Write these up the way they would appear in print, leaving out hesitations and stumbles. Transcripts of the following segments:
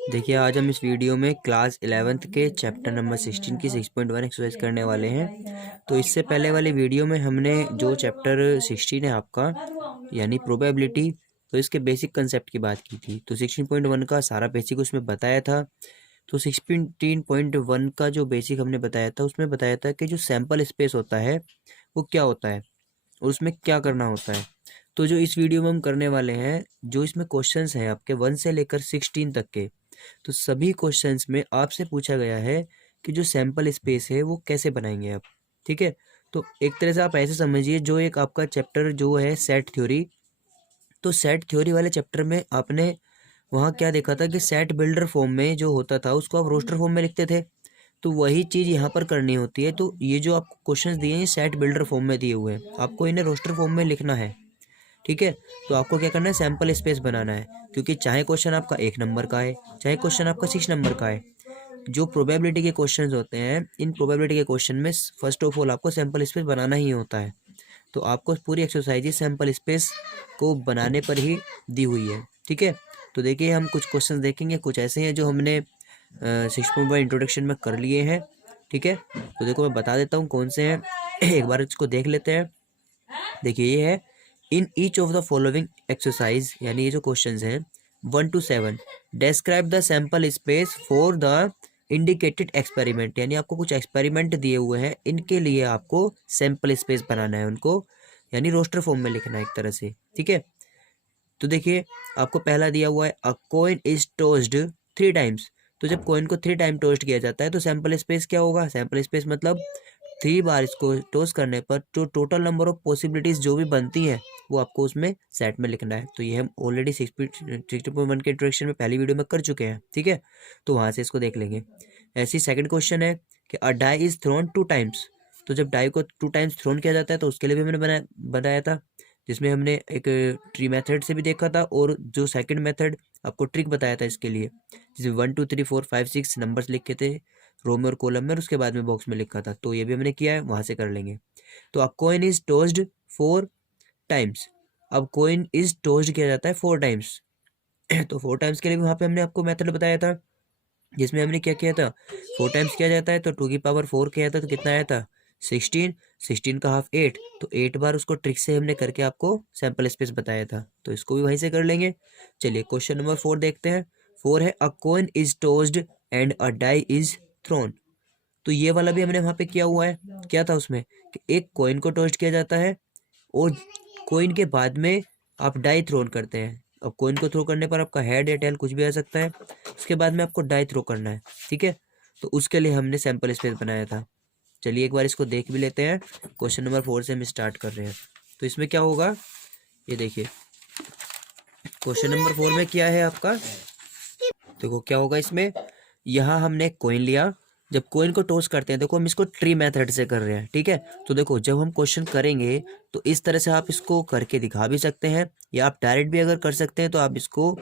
देखिए आज हम इस वीडियो में क्लास 11th के चैप्टर नंबर 16 की 6.1 एक्सरसाइज करने वाले हैं। तो इससे पहले वाली वीडियो में हमने जो चैप्टर 16 है आपका यानी प्रोबेबिलिटी, तो इसके बेसिक कंसेप्ट की बात की थी। तो 16.1 का सारा बेसिक उसमें बताया था। तो 16.1 का जो बेसिक हमने बताया था उसमें बताया था कि जो सैम्पल स्पेस होता है वो क्या होता है और उसमें क्या करना होता है। तो जो इस वीडियो में हम करने वाले हैं, जो इसमें क्वेश्चंस हैं आपके 1 से लेकर 16 तक के, तो सभी क्वेश्चंस में आपसे पूछा गया है कि जो सैंपल स्पेस है वो कैसे बनाएंगे आप। ठीक है, तो एक तरह से आप ऐसे समझिए, जो एक आपका चैप्टर जो है सेट थ्योरी, तो सेट थ्योरी वाले चैप्टर में आपने वहाँ क्या देखा था कि सेट बिल्डर फॉर्म में जो होता था उसको आप रोस्टर फॉर्म में लिखते थे। तो वही चीज़ यहाँ पर करनी होती है। तो ये जो आपको क्वेश्चंस दिए हैं ये सेट बिल्डर फॉर्म में दिए हुए हैं, आपको इन्हें रोस्टर फॉर्म में लिखना है। ठीक है, तो आपको क्या करना है, सैंपल स्पेस बनाना है। क्योंकि चाहे क्वेश्चन आपका 1 नंबर का है, चाहे क्वेश्चन आपका 6 नंबर का है, जो प्रोबेबिलिटी के क्वेश्चंस होते हैं, इन प्रोबेबिलिटी के क्वेश्चन में फर्स्ट ऑफ ऑल आपको सैंपल स्पेस बनाना ही होता है। तो आपको पूरी एक्सरसाइज ही सैंपल स्पेस को बनाने पर ही दी हुई है। ठीक है, तो देखिए हम कुछ क्वेश्चन देखेंगे, कुछ ऐसे हैं जो हमने 6.1 इंट्रोडक्शन में कर लिए हैं। ठीक है, तो देखो मैं बता देता हूँ कौन से हैं एक बार इसको देख लेते हैं। देखिए ये है, in each of the following exercise, यानी ये जो क्वेश्चंस हैं 1 to 7, describe the sample space for the indicated experiment, यानी आपको कुछ एक्सपेरिमेंट दिए हुए हैं, इनके लिए आपको सैंपल स्पेस बनाना है उनको, यानी रोस्टर फॉर्म में लिखना है एक तरह से। ठीक है, तो देखिए आपको पहला दिया हुआ है, अ कॉइन इज टोस्ड 3 टाइम्स। तो जब कॉइन को 3 टाइम टोस्ट किया जाता है तो सैंपल स्पेस क्या होगा, सैंपल स्पेस मतलब 3 बार इसको टोस्ट करने पर जो टोटल नंबर ऑफ पॉसिबिलिटीज जो भी बनती हैं वो आपको उसमें सेट में लिखना है। तो ये हम ऑलरेडी 6.1 के इंट्रोडक्शन में पहली वीडियो में कर चुके हैं। ठीक है, तो वहाँ से इसको देख लेंगे। ऐसे ही सेकंड क्वेश्चन है कि अ डाई इज थ्रोन 2 टाइम्स। तो जब डाई को 2 टाइम्स थ्रोन किया जाता है तो उसके लिए भी मैंने बताया था, जिसमें हमने एक ट्री मेथड से भी देखा था, और जो सेकंड मेथड आपको ट्रिक बताया था इसके लिए, जिसमें 1 2 3 4 5 6 नंबर्स लिखे थे रो में और कॉलम में, और उसके बाद में बॉक्स में लिखा था। तो ये भी हमने किया है, वहाँ से कर लेंगे। तो अब कॉइन इज टोस्ड 4 टाइम्स। अब कॉइन इज टोस्ड किया जाता है 4 टाइम्स तो 4 टाइम्स के लिए भी वहाँ पे हमने आपको मेथड बताया था, जिसमें हमने क्या किया था, 4 टाइम्स किया जाता है तो 2 की पावर 4 किया था तो कितना आया था 16, 16 का हाफ 8, तो 8 बार उसको ट्रिक से हमने करके आपको सैंपल स्पेस बताया था। तो इसको भी वहीं से कर लेंगे। चलिए क्वेश्चन नंबर 4 देखते हैं। 4 है, a coin is tossed and a die is thrown. तो ये वाला भी हमने वहाँ पे किया हुआ है। क्या था उसमें कि एक कॉइन को टोस्ट किया जाता है और कॉइन के बाद में आप डाई थ्रोन करते हैं। अब कॉइन को थ्रो करने पर आपका हेड या टेल कुछ भी आ सकता है, उसके बाद में आपको डाई थ्रो करना है। ठीक है, तो उसके लिए हमने सैंपल स्पेस बनाया था। चलिए एक बार इसको देख भी लेते हैं। क्वेश्चन नंबर 4 से हम स्टार्ट कर रहे हैं। तो इसमें क्या होगा, ये देखिए क्वेश्चन नंबर 4 में क्या है आपका, देखो क्या होगा इसमें। यहाँ हमने कॉइन लिया, जब कॉइन को टॉस करते हैं, देखो हम इसको ट्री मेथड से कर रहे हैं। ठीक है, तो देखो जब हम क्वेश्चन करेंगे तो इस तरह से आप इसको करके दिखा भी सकते हैं, या आप डायरेक्ट भी अगर कर सकते हैं तो आप इसको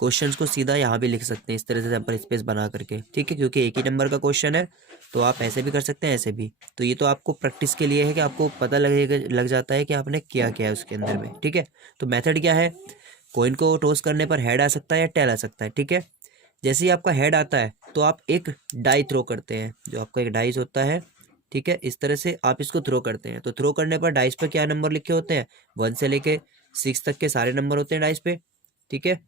क्वेश्चंस को सीधा यहाँ भी लिख सकते हैं इस तरह से सैंपल स्पेस बना करके। ठीक है, क्योंकि एक ही नंबर का क्वेश्चन है तो आप ऐसे भी कर सकते हैं, ऐसे भी। तो ये तो आपको प्रैक्टिस के लिए है कि आपको पता लग जाता है कि आपने क्या किया है उसके अंदर में। ठीक है, तो मेथड क्या है, कॉइन को टॉस करने पर हेड आ सकता है या टेल आ सकता है। ठीक है, जैसे ही आपका हेड आता है तो आप एक डाई थ्रो करते हैं, जो आपका एक डाइस होता है। ठीक है, इस तरह से आप इसको थ्रो करते हैं। तो थ्रो करने पर डाइस पे क्या नंबर लिखे होते हैं, 1 से लेके 6 तक के सारे नंबर होते हैं डाइस पे। ठीक है,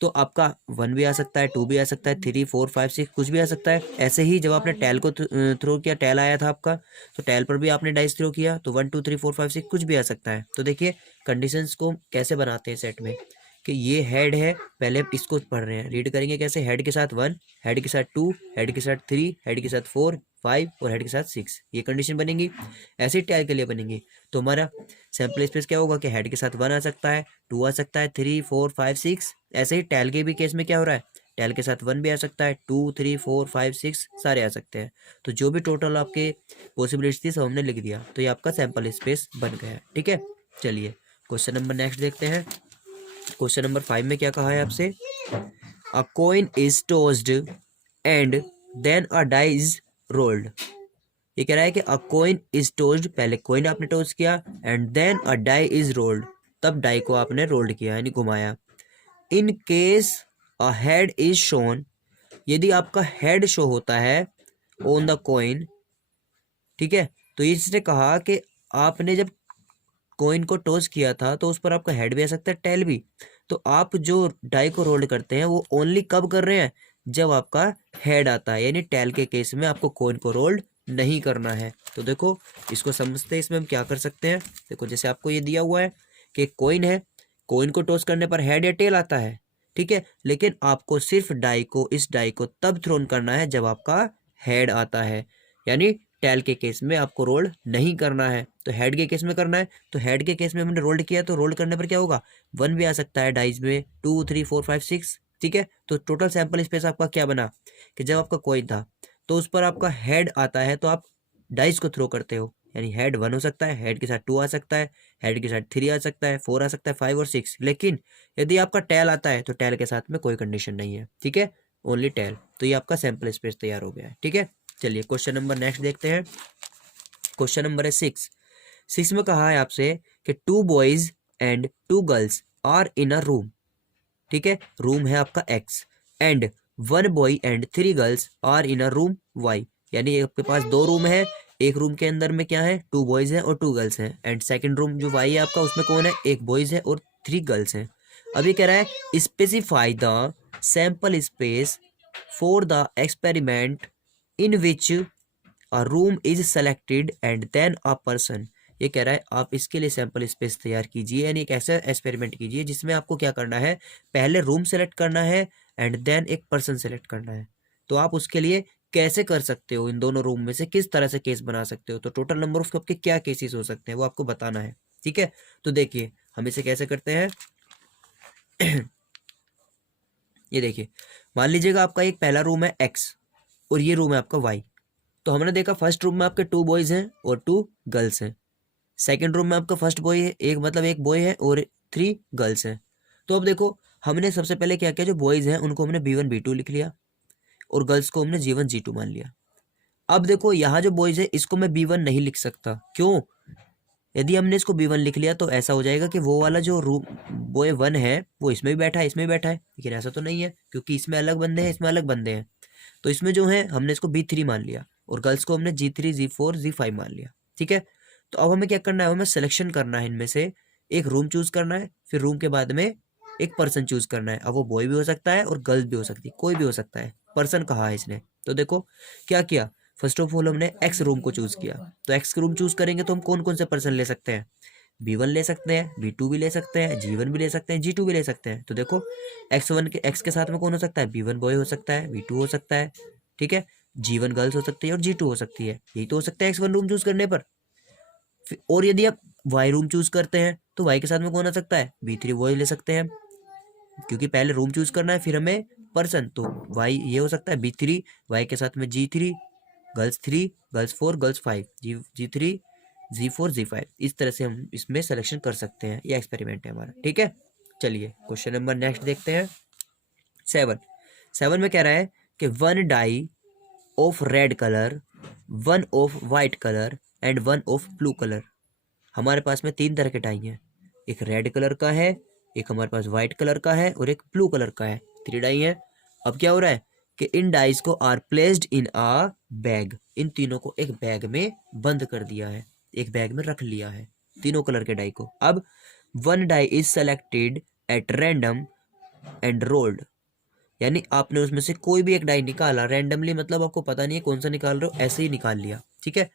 तो आपका 1 भी आ सकता है, 2 भी आ सकता है, 3 4 5 6 कुछ भी आ सकता है। ऐसे ही जब आपने टेल को थ्रो किया, टेल आया था आपका, तो टेल पर भी आपने डाइस थ्रो किया, तो 1 2 3 4 5 6 कुछ भी आ सकता है। तो देखिए कंडीशंस को कैसे बनाते हैं सेट में, कि ये हेड है, पहले इसको पढ़ रहे हैं, रीड करेंगे कैसे, हेड के साथ 1, हेड के साथ 2, हेड के साथ 3, हेड के साथ 4 5 और हेड के साथ 6, ये कंडीशन बनेंगी। ऐसे ही टेल के लिए बनेंगी। तो हमारा सैंपल स्पेस क्या होगा कि हेड के साथ 1 आ सकता है, 2 आ सकता है, 3 4 5 6। ऐसे ही टेल के भी केस में क्या हो रहा है, टेल के साथ 1 भी आ सकता है, 2 3 4 5 6 सारे आ सकते हैं। तो जो भी टोटल आपके पॉसिबिलिटी थी सब हमने लिख दिया, तो ये आपका सैंपल स्पेस बन गया है। ठीक है, चलिए क्वेश्चन नंबर नेक्स्ट देखते हैं। क्वेश्चन नंबर 5 में क्या कहा है आपसे, a coin is tossed and then a die is rolled. ये कह रहा है कि अ कॉइन इज टोस्ड, पहले कॉइन आपने टोस्ट किया, and then a die is rolled, तब डाई को आपने रोल्ड किया यानी घुमाया। In case a head is shown, यदि आपका हेड शो होता है ऑन द कॉइन, ठीक है, तो इसने कहा कि आपने जब कॉइन को टॉस किया था तो उस पर आपका हेड भी आ सकता है, टेल भी। तो आप जो डाई को रोल करते हैं वो ओनली कब कर रहे हैं, जब आपका हेड आता है, यानी टेल के केस में आपको कॉइन को रोल्ड नहीं करना है। तो देखो इसको समझते हैं, इसमें हम क्या कर सकते हैं। देखो जैसे आपको ये दिया हुआ है कि कॉइन है, कॉइन को टॉस करने पर हेड या टेल आता है, ठीक है, लेकिन आपको सिर्फ डाई को, इस डाई को तब थ्रोन करना है जब आपका हेड आता है, यानी टेल के केस में आपको रोल नहीं करना है, तो हेड के केस में करना है। तो हेड के केस में हमने रोल्ड किया, तो रोल्ड करने पर क्या होगा, 1 भी आ सकता है डाइज में, 2 3 4 5 6, ठीक है। तो टोटल सैंपल स्पेस आपका क्या बना कि जब आपका कॉइन था तो उस पर आपका हेड आता है तो आप डाइस को थ्रो करते हो, यानी हेड 1 हो सकता है, हेड के साथ 2 आ सकता है, हेड के साथ 3 आ सकता है, 4 आ सकता है, 5 और 6। लेकिन यदि आपका टेल आता है तो टेल के साथ में कोई कंडीशन नहीं है, ठीक है, ओनली टेल। तो ये आपका सैंपल स्पेस तैयार हो गया है, ठीक है। चलिए क्वेश्चन नंबर नेक्स्ट देखते हैं। क्वेश्चन नंबर है 6 में कहा है आपसे कि 2 boys and 2 girls are in a room, ठीक है, रूम है आपका X, and 1 boy and 3 girls are in a room Y, यानी आपके पास 2 रूम है, एक रूम के अंदर में क्या है, 2 बॉयज है और 2 गर्ल्स हैं, एंड सेकंड रूम जो वाई है आपका उसमें कौन है, एक बॉयज है और 3 गर्ल्स हैं। अभी कह रहा है specify the sample space for the experiment in which a room is selected and then a person. ये कह रहा है आप इसके लिए सैंपल स्पेस तैयार कीजिए, यानी एक ऐसा एक्सपेरिमेंट कीजिए जिसमें आपको क्या करना है, पहले रूम सेलेक्ट करना है एंड देन एक पर्सन सेलेक्ट करना है। तो आप उसके लिए कैसे कर सकते हो, इन दोनों रूम में से किस तरह से केस बना सकते हो, तो टोटल नंबर ऑफ आपके क्या केसेस हो सकते हैं वो आपको बताना है, ठीक है। तो देखिए हम इसे कैसे करते हैं। ये देखिए मान लीजिएगा आपका एक पहला रूम है एक्स और ये रूम है आपका वाई। तो हमने देखा फर्स्ट रूम में आपके 2 बॉयज हैं और 2 गर्ल्स हैं, सेकंड रूम में आपका फर्स्ट बॉय है, एक मतलब एक बॉय है और 3 गर्ल्स हैं। तो अब देखो हमने सबसे पहले क्या किया, जो बॉयज हैं उनको हमने B1 B2 लिख लिया और गर्ल्स को हमने G1 G2 मान लिया। अब देखो यहाँ जो बॉयज है इसको मैं B1 नहीं लिख सकता, क्यों, यदि हमने इसको B1 लिख लिया तो ऐसा हो जाएगा कि वो वाला जो रूम बॉय 1 है वो इसमें भी बैठा है, इसमें भी बैठा है, लेकिन ऐसा तो नहीं है क्योंकि इसमें अलग बंदे हैं, इसमें अलग बंदे हैं। तो इसमें जो है हमने इसको B3 मान लिया और गर्ल्स को हमने G3 G4 G5 मान लिया, ठीक है। तो अब हमें क्या करना है, हमें सिलेक्शन करना है, इनमें से एक रूम चूज करना है, फिर रूम के बाद में एक पर्सन चूज करना है। अब वो बॉय भी हो सकता है और गर्ल्स भी हो सकती है, कोई भी हो सकता है, पर्सन कहा है इसने। तो देखो क्या किया, फर्स्ट ऑफ ऑल हमने एक्स रूम को चूज किया, तो एक्स रूम चूज करेंगे तो हम कौन कौन से पर्सन ले सकते हैं, B1 ले सकते हैं, B2 भी ले सकते हैं, G1 भी ले सकते हैं, G2 भी ले सकते हैं। तो देखो एक्स के साथ में कौन हो सकता है, B1 बॉय हो सकता है, B2 हो सकता है, ठीक है, G1 गर्ल्स हो सकती है और G2 हो सकती है, यही तो हो सकता है X1 रूम चूज करने पर। और यदि आप वाई रूम चूज करते हैं तो वाई के साथ में कौन आ सकता है, B3 बॉय ले सकते हैं, क्योंकि पहले रूम चूज करना है फिर हमें पर्सन, तो वाई ये हो सकता है B3, वाई के साथ में G3, girls 3, girls 4, girls 5, G3 G4 G5, इस तरह से हम इसमें सिलेक्शन कर सकते हैं। ये एक्सपेरिमेंट है हमारा, ठीक है। चलिए क्वेश्चन नंबर नेक्स्ट देखते हैं। 7 में कह रहा है कि 1 die of red colour, 1 of white colour and 1 of blue colour. हमारे पास में 3 तरह के डाई हैं, एक रेड कलर का है, एक हमारे पास व्हाइट कलर का है और एक ब्लू कलर का है, 3 डाई हैं। अब क्या हो रहा है कि इन डाइस को are placed in a bag, इन तीनों को एक बैग में बंद कर दिया है, एक बैग में रख लिया है, तीनों कलर के डाई को। अब 1 die is selected at random and rolled, यानी आपने उसमें से कोई भी एक डाई निकाला रैंडमली, मतलब आपको पता नहीं है कौन सा निकाल रहे हो, ऐसे ही निकाल लिया, ठीक है,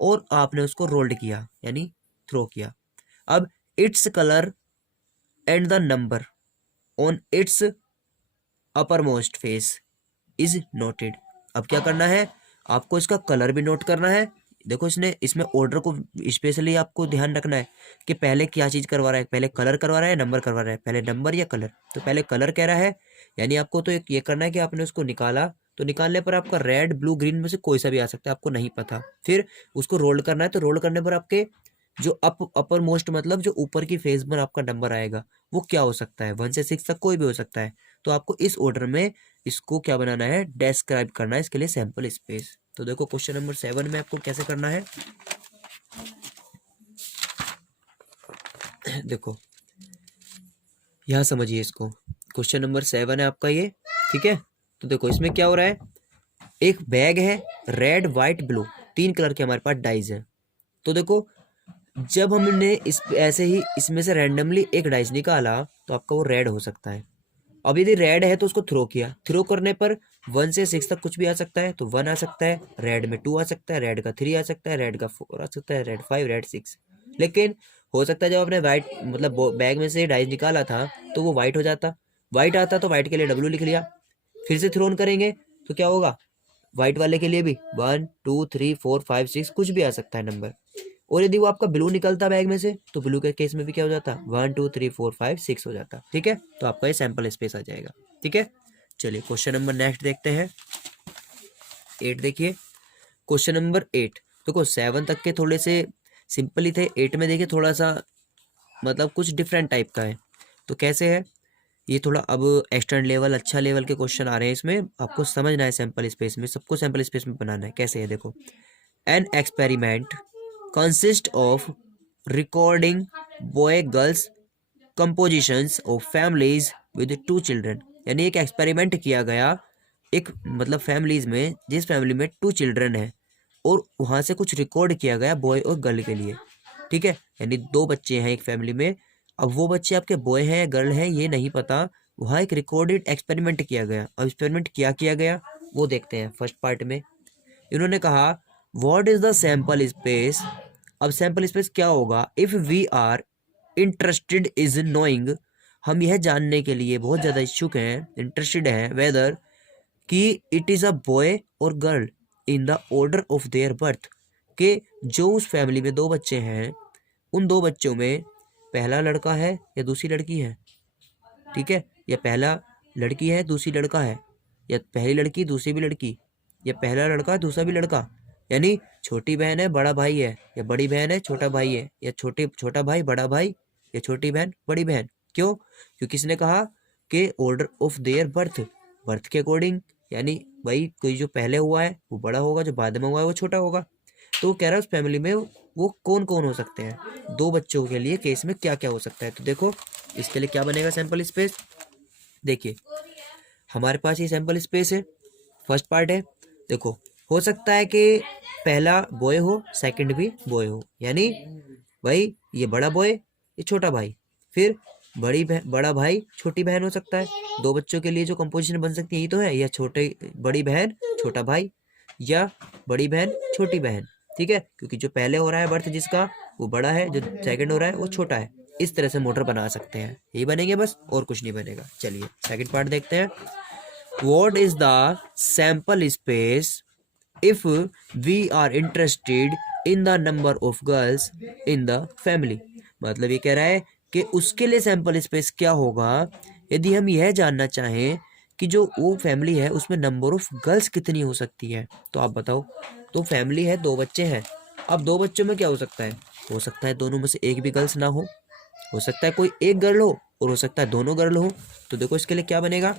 और आपने उसको रोल्ड किया यानी थ्रो किया। अब its colour and the number on it's upper most face is noted. अब क्या करना है, आपको इसका कलर भी नोट करना है। देखो इसने इसमें ऑर्डर को स्पेशली आपको ध्यान रखना है कि पहले क्या चीज करवा रहा है, पहले कलर करवा रहा है, नंबर करवा रहा है, पहले नंबर या कलर। तो पहले कलर कह रहा है, यानी आपको तो एक ये करना है कि आपने उसको निकाला, तो निकालने पर आपका रेड ब्लू ग्रीन में से कोई सा भी आ सकता है, आपको नहीं पता। फिर उसको रोल करना है, तो रोल करने पर आपके जो अपर मोस्ट मतलब जो ऊपर की फेज पर आपका नंबर आएगा वो क्या हो सकता है, 1 से 6 तक कोई भी हो सकता है। तो आपको इस ऑर्डर में इसको क्या बनाना है, डिस्क्राइब करना है, इसके लिए सैंपल स्पेस। तो देखो क्वेश्चन नंबर 7 में आपको कैसे करना है। देखो यहाँ समझिए इसको, क्वेश्चन नंबर 7 है आपका ये, ठीक है। तो देखो इसमें क्या हो रहा है, एक बैग है, रेड वाइट ब्लू, 3 कलर के हमारे पास डाइस हैं। तो देखो जब हमने इस ऐसे ही इसमें से रैंडमली एक डाइस निकाला तो आपका वो रेड हो सकता है। अब यदि रेड है तो उसको थ्रो किया, थ्रो करने पर 1 से 6 तक कुछ भी आ सकता है, तो 1 आ सकता है, रेड में 2 आ सकता है, रेड का 3 आ सकता है, रेड का 4 आ सकता है, रेड 5, रेड 6। लेकिन हो सकता है जब आपने वाइट मतलब बैग में से डाइस निकाला था तो वो वाइट हो जाता, वाइट आता तो वाइट के लिए W लिख लिया, फिर से थ्रोन करेंगे तो क्या होगा, व्हाइट वाले के लिए भी 1 2 3 4 5 6 कुछ भी आ सकता है नंबर। और यदि वो आपका ब्लू निकलता बैग में से तो ब्लू के केस में भी क्या हो जाता, 1 2 3 4 5 6 हो जाता। ठीक है, तो आपका ये सैंपल स्पेस आ जाएगा। ठीक है, चलिए क्वेश्चन नंबर नेक्स्ट देखते हैं। 8 देखिए, क्वेश्चन नंबर 8। देखो 7 तक के थोड़े से सिंपल ही थे, 8 में देखिए थोड़ा सा मतलब कुछ डिफरेंट टाइप का है। तो कैसे है ये, थोड़ा अब एक्सटर्न लेवल अच्छा लेवल के क्वेश्चन आ रहे हैं इसमें, आपको समझना है सैंपल स्पेस में, सबको सैंपल स्पेस में बनाना है। कैसे है देखो, N experiment consist of recording boy girls compositions of families with 2 children. यानी एक एक्सपेरिमेंट किया गया एक मतलब फैमिलीज में, जिस फैमिली में 2 चिल्ड्रन है, और वहाँ से कुछ रिकॉर्ड किया गया बॉय और गर्ल के लिए। ठीक है, यानी 2 बच्चे हैं एक फैमिली में, अब वो बच्चे आपके बॉय हैं या गर्ल हैं ये नहीं पता, वहाँ एक रिकॉर्डेड एक्सपेरिमेंट किया गया। अब एक्सपेरिमेंट क्या किया गया वो देखते हैं फर्स्ट पार्ट में। इन्होंने कहा what is the sample space. अब सैंपल स्पेस क्या होगा, if we are interested is knowing, हम यह जानने के लिए बहुत ज़्यादा इच्छुक हैं, इंटरेस्टेड हैं, वेदर कि इट इज़ अ बॉय और girl in the order of their birth, के जो उस फैमिली में 2 बच्चे हैं उन 2 बच्चों में पहला लड़का है या दूसरी लड़की है। ठीक है, या पहला लड़की है दूसरी लड़का है, या पहली लड़की दूसरी भी लड़की, या पहला लड़का दूसरा भी लड़का। यानी छोटी बहन है बड़ा भाई है, या बड़ी बहन है छोटा भाई है, या छोटा भाई बड़ा भाई, या छोटी बहन बड़ी बहन। क्यों, क्योंकि इसने कहा कि order of their birth, birth के अकॉर्डिंग, यानी भाई कोई जो पहले हुआ है वो बड़ा होगा, जो बाद में हुआ है वो छोटा होगा। तो वो कह रहा है उस फैमिली में वो कौन कौन हो सकते हैं, 2 बच्चों के लिए केस में क्या क्या हो सकता है। तो देखो इसके लिए क्या बनेगा सैंपल स्पेस, देखिए हमारे पास ये सैंपल स्पेस है, फर्स्ट पार्ट है। देखो हो सकता है कि पहला बॉय हो सेकंड भी बॉय हो, यानी भाई ये बड़ा बॉय ये छोटा भाई, फिर बड़ा भाई छोटी बहन हो सकता है। 2 बच्चों के लिए जो कंपोजिशन बन सकती है ये तो है, या बड़ी बहन छोटा भाई, या बड़ी बहन छोटी बहन। ठीक है, क्योंकि जो पहले हो रहा है बर्थ जिसका वो बड़ा है, जो सेकंड हो रहा है वो छोटा है। इस तरह से मोटर बना सकते हैं, यही बनेंगे बस, और कुछ नहीं बनेगा। चलिए सेकंड पार्ट देखते हैं। What is the sample space if we are interested in the number of girls in the family. मतलब ये कह रहा है कि उसके लिए सैंपल स्पेस क्या होगा यदि हम यह जानना चाहें कि जो वो फैमिली है उसमें नंबर ऑफ गर्ल्स कितनी हो सकती है। तो आप बताओ, तो फैमिली है 2 बच्चे हैं, अब 2 बच्चों में क्या हो सकता है, हो सकता है दोनों में से एक भी गर्ल्स ना हो सकता है कोई एक गर्ल हो, और हो सकता है दोनों गर्ल हो। तो देखो इसके लिए क्या बनेगा,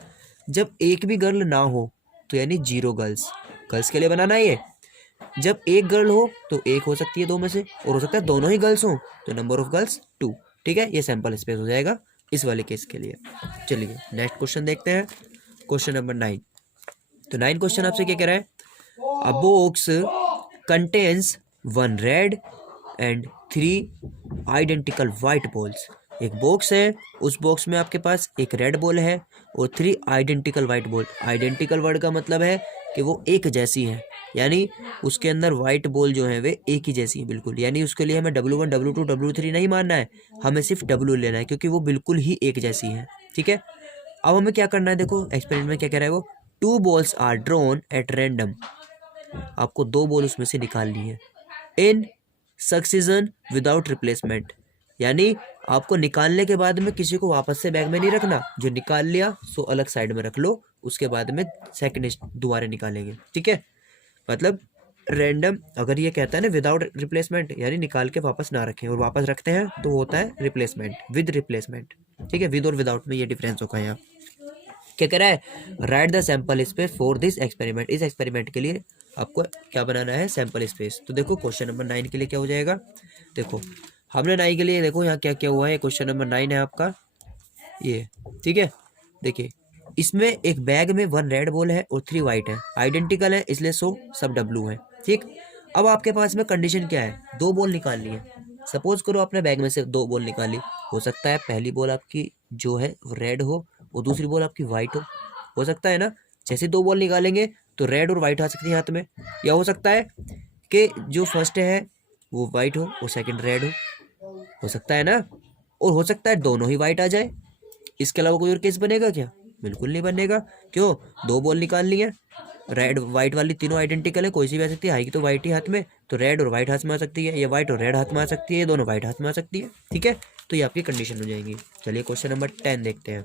जब एक भी गर्ल ना हो तो यानी 0 गर्ल्स, गर्ल्स के लिए बनाना है ये। जब एक गर्ल हो तो एक हो सकती है 2 में से, और हो सकता है दोनों ही गर्ल्स हो तो नंबर ऑफ गर्ल्स 2। ठीक है, ये सैंपल स्पेस हो जाएगा इस वाले केस के लिए। चलिए नेक्स्ट क्वेश्चन देखते हैं, क्वेश्चन नंबर 9। तो 9 क्वेश्चन आपसे क्या कह रहा है, अ box contains 1 red and 3 identical white balls. एक बॉक्स है, उस बॉक्स में आपके पास एक रेड बॉल है और 3 identical white ball. Identical word का मतलब है कि वो एक जैसी है, यानी उसके अंदर वाइट बॉल जो है वे एक ही जैसी है बिल्कुल। यानी उसके लिए हमें W1 W2 W3 नहीं मानना है, हमें सिर्फ W लेना है क्योंकि वो बिल्कुल ही एक जैसी है। ठीक है, अब हमें क्या करना है, देखो एक्सपेरिमेंट में क्या कह रहा है वो, 2 balls are drawn at random. आपको 2 बॉल उसमें से निकालनी है इन सक्सीजन विदाउट रिप्लेसमेंट, यानी आपको निकालने के बाद में किसी को वापस से बैग में नहीं रखना, जो निकाल लिया सो अलग साइड में रख लो, उसके बाद में सेकंड दोबारा निकालेंगे। ठीक है, मतलब रैंडम अगर ये कहता है ना विदाउट रिप्लेसमेंट, यानी निकाल के वापस ना रखें, और वापस रखते हैं तो होता है रिप्लेसमेंट विद रिप्लेसमेंट। ठीक है, विद और विदाउट में ये डिफरेंस होगा यहाँ। क्या कह रहा है, right the sample space for this experiment. इस एक्सपेरिमेंट के लिए आपको क्या बनाना है, सैंपल स्पेस। तो देखो क्वेश्चन नंबर 9 के लिए क्या हो जाएगा, देखो हमने 9 के लिए देखो यहाँ क्या क्या हुआ है, क्वेश्चन नंबर 9 है आपका ये। ठीक है, देखिए इसमें एक बैग में 1 रेड बॉल है और 3 वाइट है, आइडेंटिकल है इसलिए सब W है। ठीक, अब आपके पास में कंडीशन क्या है, 2 बॉल निकालनी है। सपोज करो आपने बैग में से 2 बॉल निकाली, हो सकता है पहली बॉल आपकी जो है रेड हो और दूसरी बॉल आपकी वाइट हो सकता है ना। जैसे 2 बॉल निकालेंगे तो रेड और वाइट आ सकती है हाथ में, या हो सकता है कि जो फर्स्ट है वो वाइट हो और सेकंड रेड हो सकता है ना, और हो सकता है दोनों ही वाइट आ जाए। इसके अलावा कोई और केस बनेगा क्या, बिल्कुल नहीं बनेगा। क्यों, 2 बॉल निकालनी है, रेड वाइट वाली तीनों आइडेंटिकल है, कोई सी भी आ सकती है, आएगी तो वाइट ही हाथ में, तो रेड और वाइट हाथ में आ सकती है, या वाइट और रेड हाथ में आ सकती है, ये दोनों वाइट हाथ में आ सकती है। ठीक है, तो ये आपकी कंडीशन हो जाएगी। चलिए क्वेश्चन नंबर 10 देखते हैं।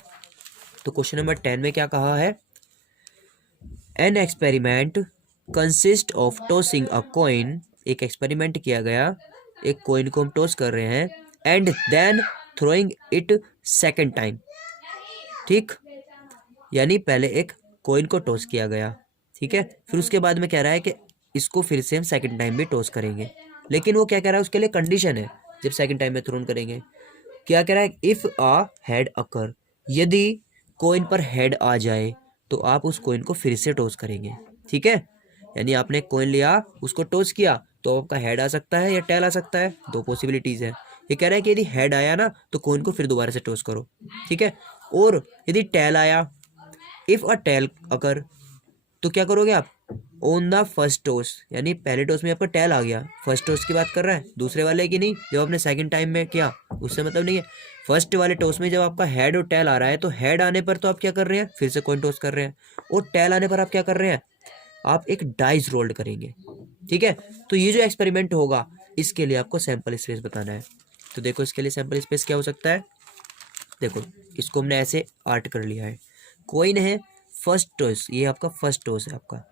तो क्वेश्चन नंबर 10 में क्या कहा है, an experiment consist of tossing a coin, एक एक्सपेरिमेंट किया गया, एक कॉइन को हम टॉस कर रहे हैं, and then throwing it second time. ठीक, यानी पहले एक कॉइन को टॉस किया गया, ठीक है, फिर उसके बाद में कह रहा है कि इसको फिर से हम सेकंड टाइम भी टॉस करेंगे। लेकिन वो क्या कह रहा है, उसके लिए कंडीशन है जब सेकंड टाइम में थ्रोन करेंगे। क्या कह रहा है, इफ आ हेड अकर, यदि कॉइन पर हेड आ जाए तो आप उस कॉइन को फिर से टॉस करेंगे। ठीक है, यानी आपने कॉइन लिया, उसको टॉस किया, तो आपका हेड आ सकता है या टेल आ सकता है, 2 पॉसिबिलिटीज है। ये कह रहा है कि यदि हेड आया ना तो कॉइन को फिर दोबारा से टॉस करो। ठीक है, और यदि टेल आया, इफ अ टेल अकर, तो क्या करोगे आप, ऑन द फर्स्ट टॉस, यानी पहले टॉस में आपका टेल आ गया, फर्स्ट टॉस की बात कर रहा है, दूसरे वाले की नहीं, जब आपने सेकंड टाइम में किया उससे मतलब नहीं है। फर्स्ट वाले टॉस में जब आपका हेड और टेल आ रहा है, तो हेड आने पर तो आप क्या कर रहे हैं, फिर से कॉइन टॉस कर रहे हैं, और टेल आने पर आप क्या कर रहे हैं, आप एक डाइस रोल्ड करेंगे। ठीक है, तो ये जो एक्सपेरिमेंट होगा इसके लिए आपको सैंपल स्पेस बताना है। तो देखो इसके लिए सैंपल स्पेस क्या हो सकता है, देखो इसको हमने ऐसे आर्ट कर लिया है, कॉइन है, फर्स्ट टॉस, ये आपका फर्स्ट टॉस है आपका,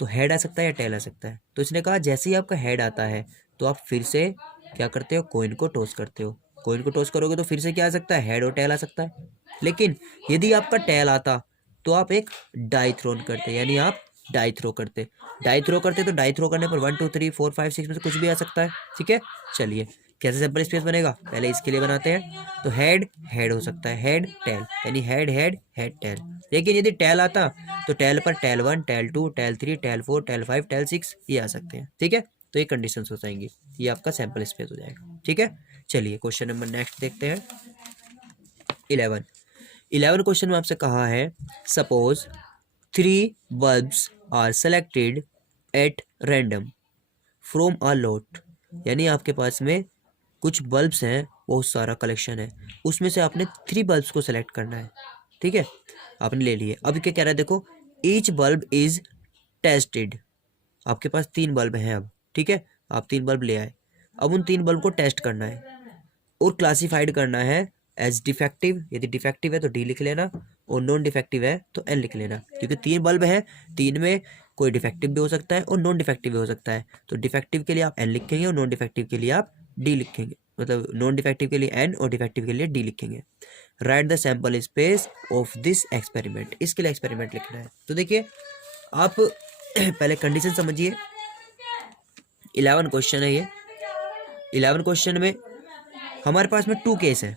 तो हेड आ सकता है या टेल आ सकता है। तो इसने कहा जैसे ही आपका हेड आता है तो आप फिर से क्या करते हो, कॉइन को टॉस करते हो। कॉइन को टॉस करोगे तो फिर से क्या आ सकता है, हेड और टेल आ सकता है। लेकिन यदि आपका टेल आता तो आप एक डाई थ्रोन करते, यानी आप डाई थ्रो करते, डाई थ्रो करते तो डाई थ्रो करने पर 1 2 3 4 5 6 में से कुछ भी आ सकता है। ठीक है, चलिए कैसे सिंपल स्पेस बनेगा, पहले इसके लिए बनाते हैं। तो हेड हेड हो सकता है, हेड टेल, यानी हेड हेड हेड टेल। लेकिन यदि टेल आता तो टेल पर tail 1 tail 2 tail 3 tail 4 tail 5 tail 6 ये आ सकते हैं। ठीक है, तो ये कंडीशन हो जाएंगी, ये आपका सैंपल स्पेस हो जाएगा। ठीक है, चलिए क्वेश्चन नंबर नेक्स्ट देखते हैं। 11 क्वेश्चन में आपसे कहा है, suppose 3 bulbs are selected at random from a lot, यानी आपके पास में कुछ बल्ब्स हैं, बहुत सारा कलेक्शन है, उसमें से आपने 3 बल्ब्स को सेलेक्ट करना है। ठीक है, आपने ले लिए। अब क्या कह रहा है, देखो ईच बल्ब इज टेस्टेड, आपके पास 3 बल्ब हैं अब। ठीक है, आप 3 बल्ब ले आए, अब उन 3 बल्ब को टेस्ट करना है और क्लासिफाइड करना है एज डिफेक्टिव, यदि डिफेक्टिव है तो डी लिख लेना, और नॉन डिफेक्टिव है तो एन लिख लेना, क्योंकि 3 बल्ब हैं, 3 में कोई डिफेक्टिव भी हो सकता है और नॉन डिफेक्टिव भी हो सकता है। तो डिफेक्टिव के लिए आप एन लिखेंगे और नॉन डिफेक्टिव के लिए आप डी लिखेंगे, मतलब नॉन डिफेक्टिव के लिए एन और डिफेक्टिव के लिए डी लिखेंगे। Right the sample space of this experiment, इसके लिए एक्सपेरिमेंट लिखना है। तो देखिए आप पहले कंडीशन समझिए, 11 क्वेश्चन है ये। 11 क्वेश्चन में हमारे पास में 2 केस है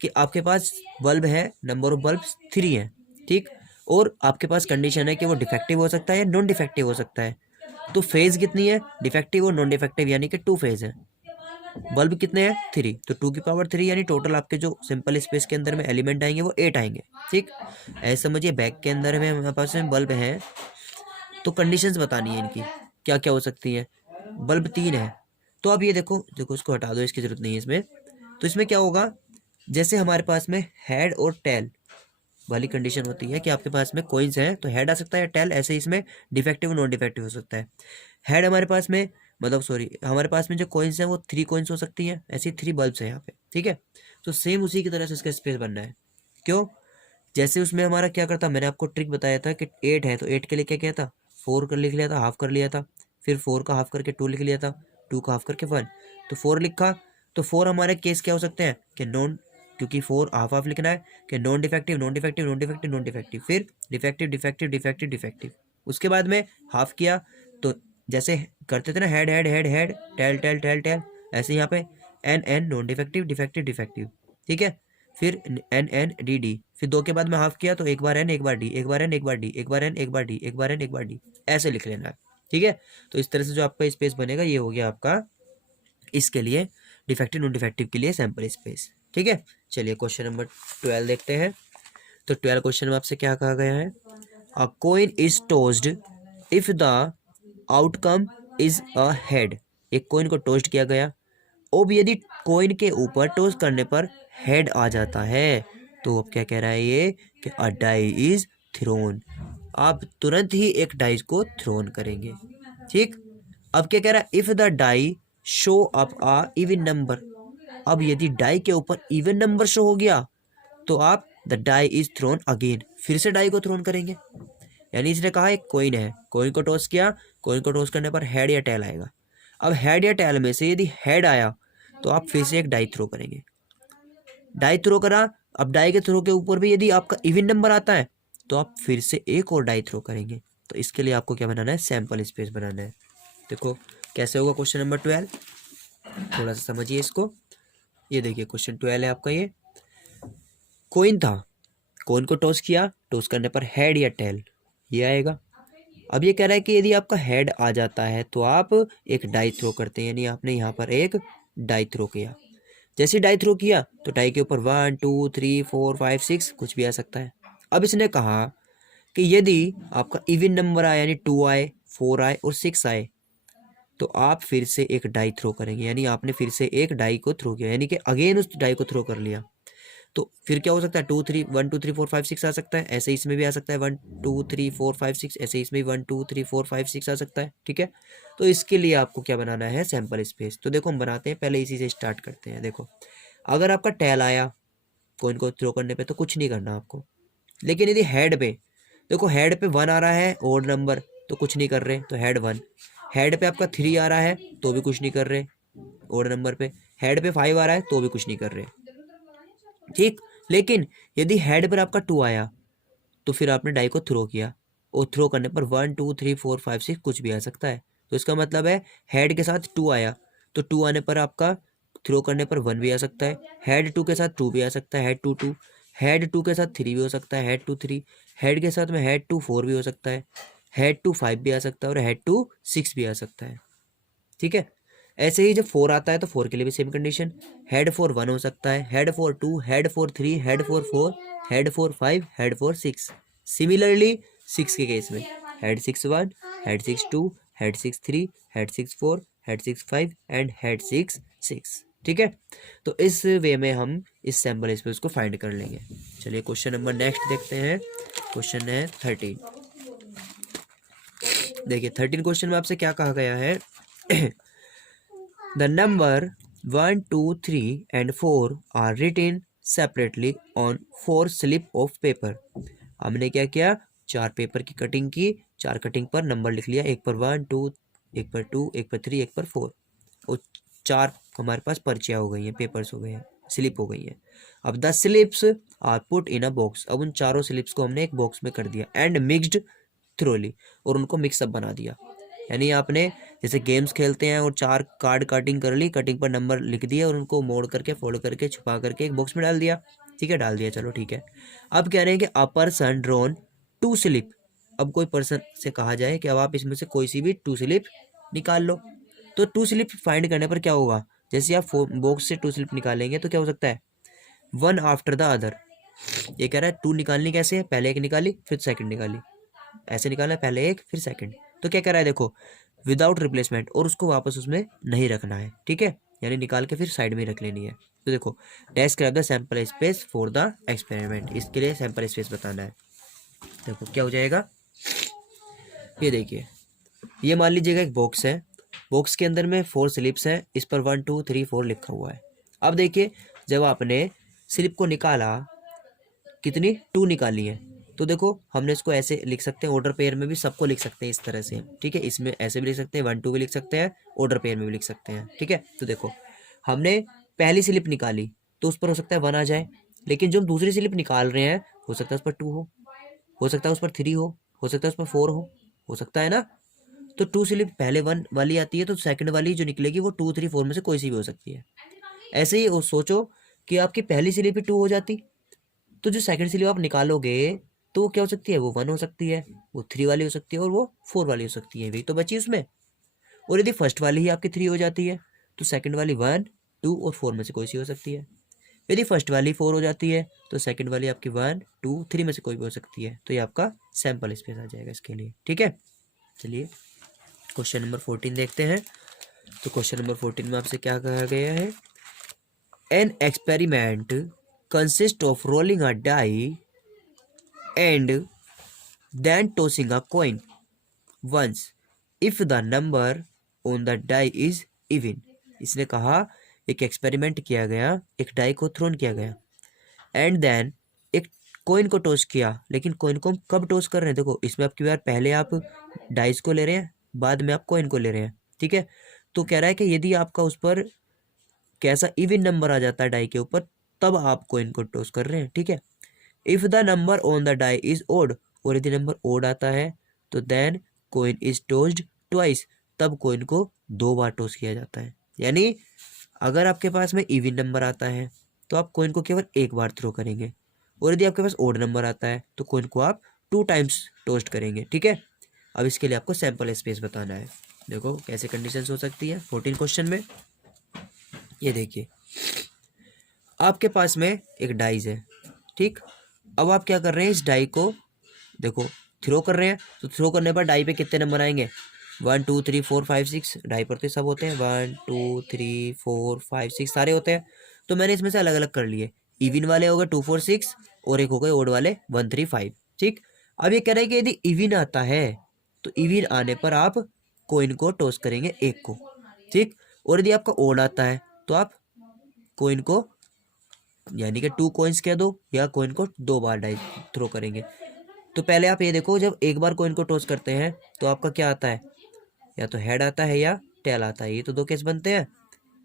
कि आपके पास बल्ब है, नंबर ऑफ बल्ब 3 है। ठीक, और आपके पास कंडीशन है कि वो डिफेक्टिव हो सकता है या नॉन डिफेक्टिव हो सकता है। तो फेज कितनी है, डिफेक्टिव और नॉन डिफेक्टिव, यानी कि 2 फेज है। बल्ब कितने हैं, 3, तो 2 की पावर 3, यानी टोटल आपके जो सिंपल स्पेस के अंदर में एलिमेंट आएंगे वो 8 आएंगे। ठीक, ऐसे समझिए बैग के अंदर में हमारे पास में बल्ब है, तो कंडीशंस बतानी है इनकी क्या क्या हो सकती है। बल्ब 3 है, तो अब ये देखो देखो इसको हटा दो, इसकी जरूरत नहीं है इसमें। तो इसमें क्या होगा, जैसे हमारे पास में हेड और टेल वाली कंडीशन होती है कि आपके पास में कॉइन्स हैं तो हेड आ सकता है टेल, ऐसे इसमें डिफेक्टिव नॉन डिफेक्टिव हो सकता है। हेड हमारे पास में, मतलब सॉरी, हमारे पास में जो कॉइन्स हैं वो 3 कॉइन्स हो सकती हैं, ऐसी 3 बल्ब्स हैं यहाँ पे। ठीक है, तो सेम उसी की तरह से इसका स्पेस बनना है। क्यों, जैसे उसमें हमारा क्या करता, मैंने आपको ट्रिक बताया था कि 8 है तो 8 के लिए क्या किया था, 4 कर लिख लिया था, हाफ कर लिया था, फिर 4 का हाफ करके 2 लिख लिया था, 2 का हाफ करके 1, तो 4 लिखा। तो 4 हमारे केस क्या हो सकते हैं कि नॉन, क्योंकि 4 हाफ हाफ लिखना है कि non defective non defective non defective non defective, फिर डिफेक्टिव डिफेक्टिव डिफेक्टिव डिफेक्टिव। उसके बाद में हाफ किया, तो जैसे करते थे ना head head head head tail tail tail tail, ऐसे यहाँ पे N N non defective defective defective. ठीक है, फिर एन एन डी डी, फिर 2 के बाद में हाफ किया तो एक बार एन एक बार डी, एक बार एन एक बार डी, एक बार एन एक बार डी, एक बार एन एक बार डी, ऐसे लिख लेना है। ठीक है, तो इस तरह से जो आपका स्पेस बनेगा ये हो गया आपका इसके लिए डिफेक्टिव नॉन डिफेक्टिव के लिए सैंपल स्पेस। ठीक है, चलिए क्वेश्चन नंबर 12 देखते हैं। तो 12 क्वेश्चन में आपसे क्या कहा गया है, a coin is tossed if the outcome is a head. एक कॉइन को टोस्ट किया गया, अब यदि कॉइन के ऊपर टोस्ट करने पर हेड आ जाता है तो अब क्या कह रहा है ये कि अ डाई इज थ्रोन, आप तुरंत ही एक डाई को थ्रोन करेंगे। ठीक, अब क्या कह रहा है, if the die show up a even number, अब यदि डाई के ऊपर इवन नंबर शो हो गया तो आप the die is thrown again, फिर से डाई को थ्रोन करेंगे। यानी इसने कहा एक कॉइन है, कॉइन को टॉस किया, कॉइन को टॉस करने पर हेड या टेल आएगा। अब हेड या टेल में से यदि हेड आया तो आप फिर से एक डाई थ्रो करेंगे। डाई थ्रो करा, अब डाई के थ्रो के ऊपर भी यदि आपका इवन नंबर आता है तो आप फिर से एक और डाई थ्रो करेंगे। तो इसके लिए आपको क्या बनाना है, सैंपल स्पेस बनाना है। देखो कैसे होगा क्वेश्चन नंबर 12, थोड़ा सा समझिए इसको। ये देखिए क्वेश्चन 12 है आपका, ये कॉइन था, कॉइन को टॉस किया, टॉस करने पर हेड या टेल ये आएगा। अब ये कह रहा है कि यदि आपका हेड आ जाता है तो आप एक डाई थ्रो करते हैं, यानी आपने यहाँ पर एक डाई थ्रो किया। जैसे डाई थ्रो किया तो डाई के ऊपर 1 2 3 4 5 6 कुछ भी आ सकता है। अब इसने कहा कि यदि आपका इवन नंबर आए यानी 2 आए 4 आए और 6 आए तो आप फिर से एक डाई थ्रो करेंगे, यानी आपने फिर से एक डाई को थ्रो किया, यानी कि अगेन उस डाई को थ्रो कर लिया। तो फिर क्या हो सकता है, 1 2 3 4 5 6 आ सकता है, ऐसे इसमें भी आ सकता है 1 2 3 4 5 6, ऐसे इसमें 1 2 3 4 5 6 आ सकता है। ठीक है, तो इसके लिए आपको क्या बनाना है, सैंपल स्पेस। तो देखो हम बनाते हैं, पहले इसी से स्टार्ट करते हैं। देखो अगर आपका टेल आया कॉइन को थ्रो करने पे तो कुछ नहीं करना आपको, लेकिन यदि हेड पे, देखो हेड पे 1 आ रहा है ओड नंबर तो कुछ नहीं कर रहे, तो हेड 1। हेड पे आपका 3 आ रहा है तो भी कुछ नहीं कर रहे ओड नंबर पे, हेड पे 5 आ रहा है तो भी कुछ नहीं कर रहे। ठीक, लेकिन यदि हेड पर आपका 2 आया तो फिर आपने डाई को थ्रो किया, और थ्रो करने पर 1 2 3 4 5 6 कुछ भी आ सकता है। तो इसका मतलब है हेड के साथ 2 आया तो 2 आने पर आपका थ्रो करने पर 1 भी आ सकता है, हेड 2 के साथ 2 भी आ सकता है, हेड 2 2, हेड 2 के साथ 3 भी हो सकता है, हेड 2 3, हेड के साथ में हेड 2 4 भी हो सकता है, हेड 2 5 भी आ सकता है और हेड 2 6 भी आ सकता है। ठीक है, ऐसे ही जब 4 आता है तो 4 के लिए भी सेम कंडीशन, हेड 4 1 हो सकता है, head 4 2, head 4 3, head 4 4, head 4 5, head 4 6। Similarly 6 के केस में head 6 1, head 6 2, head 6 3, head 6 4, head 6 5 and head 6 6। ठीक है, तो इस वे में हम इस सैम्पल स्पेस को फाइंड कर लेंगे। चलिए क्वेश्चन नंबर नेक्स्ट देखते हैं, क्वेश्चन है 13। देखिए 13 क्वेश्चन में आपसे क्या कहा गया है, The number 1 2 3 and 4 are written separately on 4 slip of paper। हमने क्या किया, 4 पेपर की कटिंग की, 4 कटिंग पर नंबर लिख लिया, एक पर 1 2, एक पर 2, एक पर 3, एक पर 4, और 4 हमारे पास पर्चियाँ हो गई हैं, पेपर्स हो गए हैं, स्लिप हो गई हैं। अब 10 slips are put in a box, अब उन चारों स्लिप्स को हमने एक बॉक्स में कर दिया, एंड मिक्सड थ्रोली, और उनको मिक्सअप बना दिया। यानी आपने जैसे गेम्स खेलते हैं और 4 कार्ड कटिंग कर ली, कटिंग पर नंबर लिख दिया और उनको मोड़ करके फोल्ड करके छुपा करके एक बॉक्स में डाल दिया। ठीक है, डाल दिया, चलो ठीक है। अब कह रहे हैं कि अ पर्सन ड्रॉन 2 स्लिप, अब कोई पर्सन से कहा जाए कि अब आप इसमें से कोई सी भी 2 स्लिप निकाल लो। तो 2 स्लिप फाइंड करने पर क्या होगा, जैसे आप बॉक्स से 2 स्लिप निकालेंगे तो क्या हो सकता है, 1 आफ्टर द अदर। ये कह रहा है 2 निकालनी कैसे है, पहले एक निकाली फिर सेकंड निकाली, ऐसे निकालना है, पहले एक फिर सेकंड। तो क्या कह रहा है, देखो विदाउट रिप्लेसमेंट, और उसको वापस उसमें नहीं रखना है। ठीक है, यानी निकाल के फिर साइड में रख लेनी है। तो देखो describe the sample space for the experiment, इसके लिए सैंपल स्पेस बताना है। देखो क्या हो जाएगा, ये देखिए, ये मान लीजिएगा एक बॉक्स है, बॉक्स के अंदर में 4 स्लिप्स हैं, इस पर 1 2 3 4 लिखा हुआ है। अब देखिए जब आपने स्लिप को निकाला, कितनी 2 निकाली है, तो देखो हमने इसको ऐसे लिख सकते हैं, ऑर्डर पेयर में भी सबको लिख सकते हैं इस तरह से। ठीक है, इसमें ऐसे भी लिख सकते हैं, 1 2 भी लिख सकते हैं, ऑर्डर पेयर में भी लिख सकते हैं। ठीक है, तो देखो हमने पहली स्लिप निकाली तो उस पर हो सकता है 1 आ जाए, लेकिन जो हम दूसरी स्लिप निकाल रहे हैं हो सकता है उस पर 2 हो सकता है उस पर 3 हो सकता है उस पर 4 हो सकता है ना। तो 2 स्लिप पहले 1 वाली आती है तो सेकंड वाली जो निकलेगी वो 2 3 4 में से कोई सी भी हो सकती है। ऐसे ही वो सोचो कि आपकी पहली स्लिप ही 2 हो जाती, तो जो सेकंड स्लिप आप निकालोगे तो वो क्या हो सकती है, वो 1 हो सकती है, वो 3 वाली हो सकती है और वो 4 वाली हो सकती है, वही तो बची उसमें। और यदि फर्स्ट वाली ही आपकी 3 हो जाती है तो सेकंड वाली 1, 2 और 4 में से कोई सी हो सकती है। यदि फर्स्ट वाली 4 हो जाती है तो सेकंड वाली आपकी 1, 2, 3 में से कोई भी हो सकती है। तो ये आपका सैंपल स्पेस आ जाएगा इसके लिए, ठीक है। चलिए क्वेश्चन नंबर 14 देखते हैं। तो क्वेश्चन नंबर 14 में आपसे क्या कहा गया है, an experiment consist of rolling a die and then tossing a coin once if the number on the die is even. इसने कहा एक एक्सपेरिमेंट किया गया, एक डाई को थ्रोन किया गया एंड देन एक कॉइन को टॉस किया, लेकिन कॉइन को हम कब टॉस कर रहे हैं, देखो इसमें आपकी बार पहले आप डाइस को ले रहे हैं, बाद में आप कॉइन को ले रहे हैं, ठीक है। तो कह रहा है कि यदि आपका उस पर कैसा इवन नंबर आ जाता है डाई के ऊपर, तब आप कॉइन को टॉस कर रहे हैं, ठीक है। If the number on the die is odd, और यदि नंबर ओड आता है तो then coin is tossed twice, तब कॉइन को 2 बार टॉस किया जाता है। यानी अगर आपके पास में इवन नंबर आता है तो आप कॉइन को केवल 1 बार थ्रो करेंगे, और यदि आपके पास ओड नंबर आता है तो कॉइन को आप 2 टाइम्स टोस्ट करेंगे, ठीक है। अब इसके लिए आपको सैंपल स्पेस बताना है। देखो कैसे कंडीशंस हो सकती है 14 क्वेश्चन में। ये देखिए आपके पास में एक डाइज है, ठीक। अब आप क्या कर रहे हैं, इस डाई को देखो थ्रो कर रहे हैं, तो थ्रो करने पर डाई पे कितने नंबर आएंगे, 1 2 3 4 5 6। डाई पर तो सब होते हैं, 1 2 3 4 5 6 सारे होते हैं। तो मैंने इसमें से अलग अलग कर लिए, इवन वाले हो गए 2 4 6 और एक हो गए ओड वाले 1 3 5, ठीक। अब ये कह रहे हैं कि यदि इवन आता है तो इवन आने पर आप कोइन को टॉस करेंगे 1 को, ठीक। और यदि आपका ओड आता है तो आप कोइन को यानी कि 2 कॉइन्स कह दो, या कॉइन को 2 बार डाई थ्रो करेंगे। तो पहले आप ये देखो, जब एक बार कॉइन को टॉस करते हैं तो आपका क्या आता है, या तो हेड आता है या टेल आता है। ये तो 2 केस बनते हैं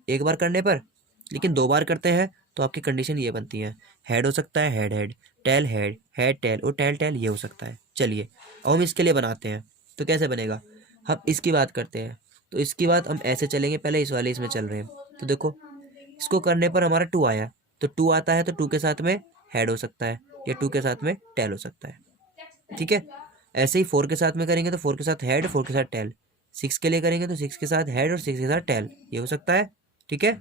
एक बार करने पर, लेकिन 2 बार करते हैं तो आपकी कंडीशन ये बनती है, हेड हो सकता है, head head, tail head, head tell और टेल टेल ये हो सकता है। चलिए अब हम इसके लिए बनाते हैं, तो कैसे बनेगा, हम इसकी बात करते हैं। तो इसकी बात हम ऐसे चलेंगे, पहले इस वाले इसमें चल रहे हैं। तो देखो इसको करने पर हमारा 2 आया, तो 2 आता है तो 2 के साथ में हेड हो सकता है या 2 के साथ में टेल हो सकता है, ठीक है। ऐसे ही 4 के साथ में करेंगे तो 4 के साथ हेड, 4 के साथ टेल। 6 के लिए करेंगे तो 6 के साथ हेड और 6 के साथ टेल, ये हो सकता है, ठीक है।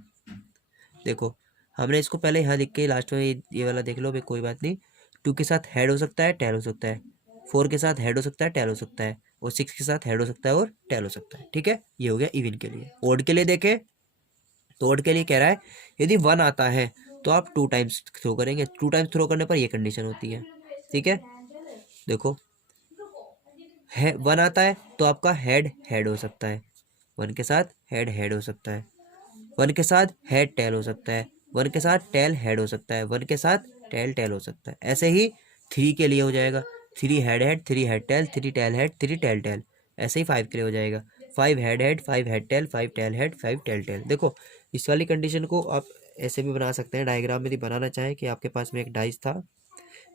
देखो हमने इसको पहले यहाँ लिख के लास्ट में ये वाला देख लो भाई, कोई बात नहीं। 2 के साथ हेड हो सकता है, टेल हो सकता है, 4 के साथ हेड हो सकता है, टेल हो सकता है, और 6 के साथ हेड हो सकता है और टेल हो सकता है, ठीक है। ये हो गया इवन के लिए। ओड के लिए देखें तो ओड के लिए कह रहा है यदि 1 आता है तो आप 2 टाइम्स थ्रो करेंगे। 2 टाइम्स थ्रो करने पर ये कंडीशन होती है, ठीक है। देखो है 1 आता है तो आपका हेड हेड हो सकता है, 1 के साथ हेड हेड हो सकता है, 1 के साथ हेड टेल हो सकता है, 1 के साथ टेल हेड हो सकता है, 1 के साथ टेल टेल हो सकता है। ऐसे ही 3 के लिए हो जाएगा, 3 head head, 3 head tail, 3 tail head, 3 tail tail. ऐसे ही 5 के लिए हो जाएगा, 5 head head, 5 head tail, 5 tail head, 5 tail tail. देखो इस वाली कंडीशन को आप ऐसे भी बना सकते हैं डायग्राम में, यदि बनाना चाहें कि आपके पास में एक डाइस था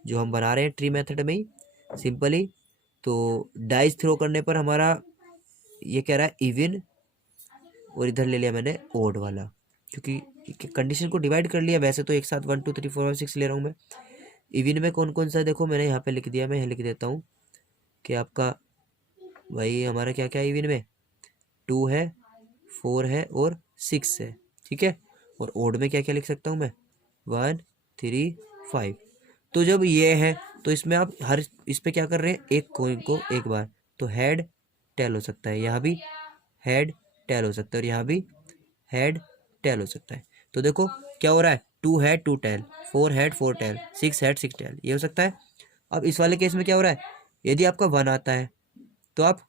जो हम बना रहे हैं ट्री मेथड में ही सिंपली। तो डाइस थ्रो करने पर हमारा ये कह रहा है इवन, और इधर ले लिया मैंने ओड वाला, क्योंकि कंडीशन को डिवाइड कर लिया। वैसे तो एक साथ 1 2 3 4 5 6 ले रहा हूँ मैं। इवन में कौन कौन सा है देखो मैंने यहाँ पे लिख दिया, मैं यहाँ लिख देता हूँ कि आपका भाई हमारा क्या क्या है इवन में, 2 है, 4 है और 6 है, ठीक है। और ओड में क्या क्या लिख सकता हूँ मैं, 1 3 5। तो जब ये है तो इसमें आप हर इस पे क्या कर रहे हैं, एक कॉइन को 1 बार, तो हेड टेल हो सकता है, यहाँ भी हेड टेल हो सकता है और यहाँ भी हेड टेल हो सकता है। तो देखो क्या हो रहा है, 2 head 2 tail, 4 head 4 tail, 6 head 6 tail, ये हो सकता है। अब इस वाले केस में क्या हो रहा है, यदि आपका 1 आता है तो आप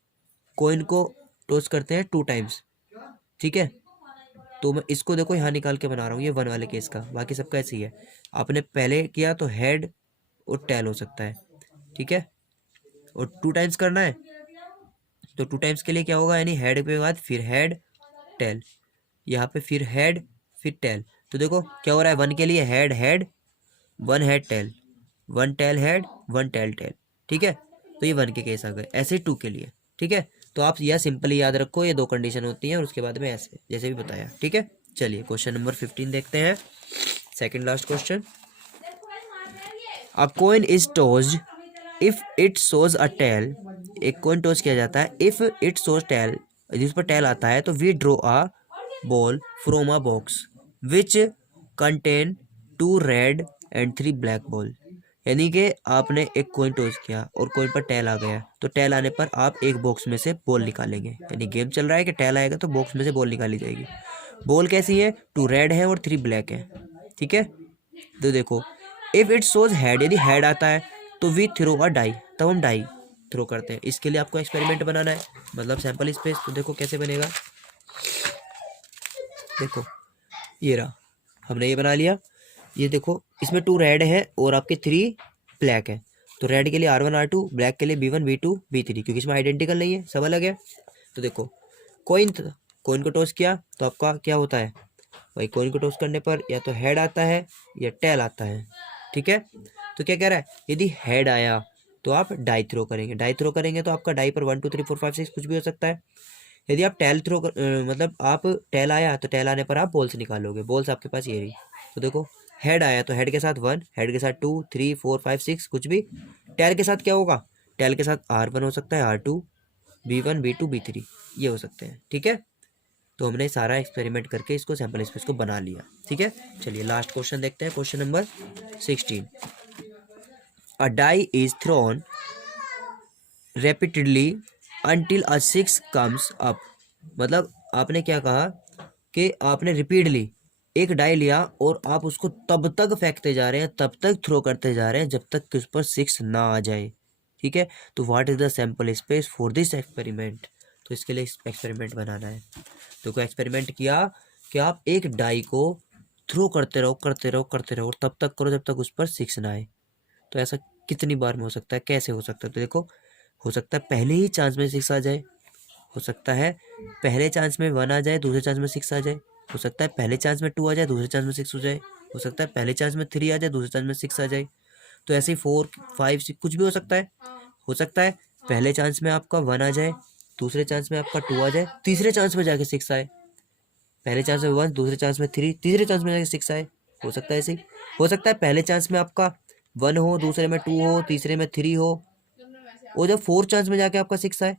कॉइन को टॉस करते हैं 2 टाइम्स, ठीक है। तो मैं इसको देखो यहाँ निकाल के बना रहा हूँ ये 1 वाले केस का, बाकी सबका ऐसे ही है। आपने पहले किया तो हेड और टेल हो सकता है, ठीक है। और 2 टाइम्स करना है तो 2 टाइम्स के लिए क्या होगा, यानी हेड के बाद फिर हेड टेल, यहाँ पे फिर हेड फिर टेल। तो देखो क्या हो रहा है, 1 के लिए head head, 1 head tail, 1 tail head, 1 tail tail, ठीक है। तो ये 1 के केस आ गए। ऐसे 2 के लिए, ठीक है। तो आप यह सिंपली याद रखो, ये 2 कंडीशन होती हैं और उसके बाद में ऐसे जैसे भी बताया, ठीक है। चलिए क्वेश्चन नंबर 15 देखते हैं। Second last question, a coin is tossed if it shows a tail, एक कॉइन टॉस किया जाता है, इफ इट शोज टेल, जिस पर टेल आता है तो we draw a ball from a box which contain 2 red and 3 black ball. यानी कि आपने एक कॉइन टॉस किया और कॉइन पर टेल आ गया, तो टेल आने पर आप एक बॉक्स में से बॉल निकालेंगे। यानी गेम चल रहा है कि टेल आएगा तो बॉक्स में से बॉल निकाली जाएगी। बॉल कैसी है, 2 रेड है और 3 ब्लैक है, ठीक है। तो देखो, इफ इट शोज हेड, यदि हेड आता है तो वी थ्रो अ डाई, तब हम डाई थ्रो करते हैं। इसके लिए आपको एक्सपेरिमेंट बनाना है, मतलब सैंपल स्पेस। तो देखो कैसे बनेगा, देखो ये रहा, हमने ये बना लिया। ये देखो इसमें 2 रेड है और आपके 3 ब्लैक है, तो रेड के लिए R1 R2, ब्लैक के लिए B1 B2 B3, क्योंकि इसमें आइडेंटिकल नहीं है, सब अलग है। तो देखो कॉइन, कॉइन को टॉस किया तो आपका क्या होता है भाई, कॉइन को टॉस करने पर या तो हेड आता है या टेल आता है, ठीक है। तो क्या कह रहा है, यदि हेड आया तो आप डाई थ्रो करेंगे, डाई थ्रो करेंगे तो आपका डाई पर 1 2 3 4 5 6 कुछ भी हो सकता है। यदि आप टेल थ्रो मतलब आप टेल आया तो टेल आने पर आप बॉल्स निकालोगे, बॉल्स आपके पास ये रही। तो देखो हेड आया तो हेड के साथ 1, हेड के साथ 2 3 4 5 6 कुछ भी। टेल के साथ क्या होगा, टेल के साथ R1 हो सकता है, R2 B1 B2 B3 ये हो सकते हैं, ठीक है। तो हमने सारा एक्सपेरिमेंट करके इसको सैंपल स्पेस को बना लिया, ठीक है। चलिए लास्ट क्वेश्चन देखते हैं, question number 16, a die is thrown repeatedly until a 6 comes up। मतलब आपने क्या कहा कि आपने रिपीटली एक डाई लिया और आप उसको तब तक फेंकते जा रहे हैं, तब तक थ्रो करते जा रहे हैं जब तक कि उस पर 6 ना आ जाए, ठीक है। तो what is the sample space for this experiment, तो इसके लिए एक्सपेरिमेंट बनाना है। तो कोई एक्सपेरिमेंट किया कि आप एक डाई को थ्रो करते रहो करते रहो करते रहो और तब तक करो जब तक उस पर 6 ना आए। तो ऐसा कितनी बार में हो सकता है, कैसे हो सकता है, तो देखो हो सकता है पहले ही चांस में 6 आ जाए, हो सकता है पहले चांस में 1 आ जाए, दूसरे चांस में 6 आ जाए, हो सकता है पहले चांस में 2 आ जाए, दूसरे चांस में 6 हो जाए, हो सकता है पहले चांस में 3 आ जाए, दूसरे चांस में 6 आ जाए। तो ऐसे ही 4 5 6 कुछ भी हो सकता है। हो सकता है पहले चांस में आपका 1 आ जाए, दूसरे चांस में आपका 2 आ जाए, तीसरे चांस में जाके 6 आए, पहले चांस में 1, दूसरे चांस में 3, तीसरे चांस में जाके 6 आए। हो सकता है ऐसे ही। हो सकता है पहले चांस में आपका 1 हो, दूसरे में 2 हो, तीसरे में 3 हो, और जब 4 चांस में जाके आपका 6 आए,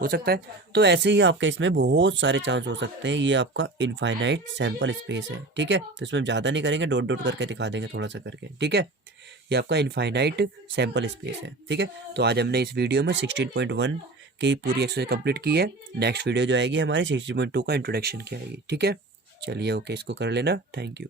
हो सकता है। तो ऐसे ही आपके इसमें बहुत सारे चांस हो सकते हैं, ये आपका इनफाइनाइट सैंपल स्पेस है, ठीक है। तो इसमें हम ज़्यादा नहीं करेंगे, डॉट डॉट करके दिखा देंगे थोड़ा सा करके, ठीक है। ये आपका इनफाइनाइट सैंपल स्पेस है, ठीक है। तो आज हमने इस वीडियो में 16.1 की पूरी एक्सरसाइज कंप्लीट की है। नेक्स्ट वीडियो जो आएगी हमारी 16.2 का इंट्रोडक्शन की आएगी, ठीक है। चलिए ओके, इसको कर लेना, थैंक यू।